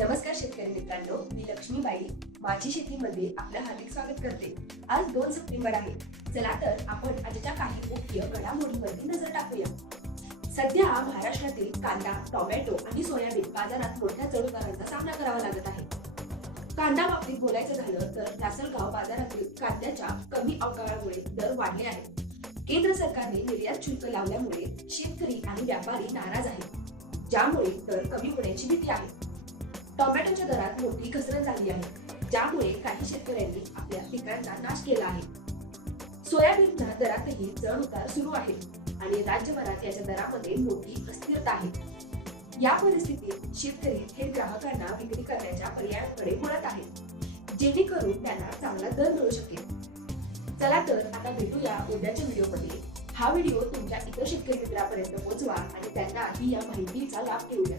नमस्कार शेतकरी मित्रांनो, मी लक्ष्मीबाई माझी शेतीमध्ये आपलं हार्दिक स्वागत करते। आज 2 सप्टेंबर आहे। चला तर आपण आजच्या काही मुख्य घडामोडींवरती नजर टाकूया। सध्या महाराष्ट्रातील कांदा, टोमॅटो आणि सोयाबीन बाजारात मोठ्या चढउतारांचा सामना करावा लागत आहे। कांदा बाबतीत बोलायचं झालं तर लासलगाव बाजारातील कांद्याच्या कमी अवकाळामुळे दर वाढले आहेत। केंद्र सरकारने निर्यात शुल्क लावल्यामुळे शेतकरी आणि व्यापारी नाराज आहेत, ज्यामुळे दर कमी होण्याची भीती आहे। टोमॅटोच्या दरात मोठी घसरण झाली आहे, ज्यामुळे काही शेतकऱ्यांनी आपल्या पिकांचा नाश केला आहे। सोयाबीनच्या दरातही चढ उतार सुरू आहे आणि राज्यभरात याच्या दरामध्ये मोठी अस्थिरता आहे। या परिस्थितीत शेतकरी थेट ग्राहकांना विक्री करण्याच्या पर्यायांकडे वळत आहेत, जेणेकरून त्यांना चांगला दर मिळू शकेल। चला तर आता भेटूया उद्याच्या व्हिडिओमध्ये। हा व्हिडिओ तुमच्या इतर शेतकरी मित्रांपर्यंत पोहोचवा आणि त्यांना ही या माहितीचा लाभ घेऊया।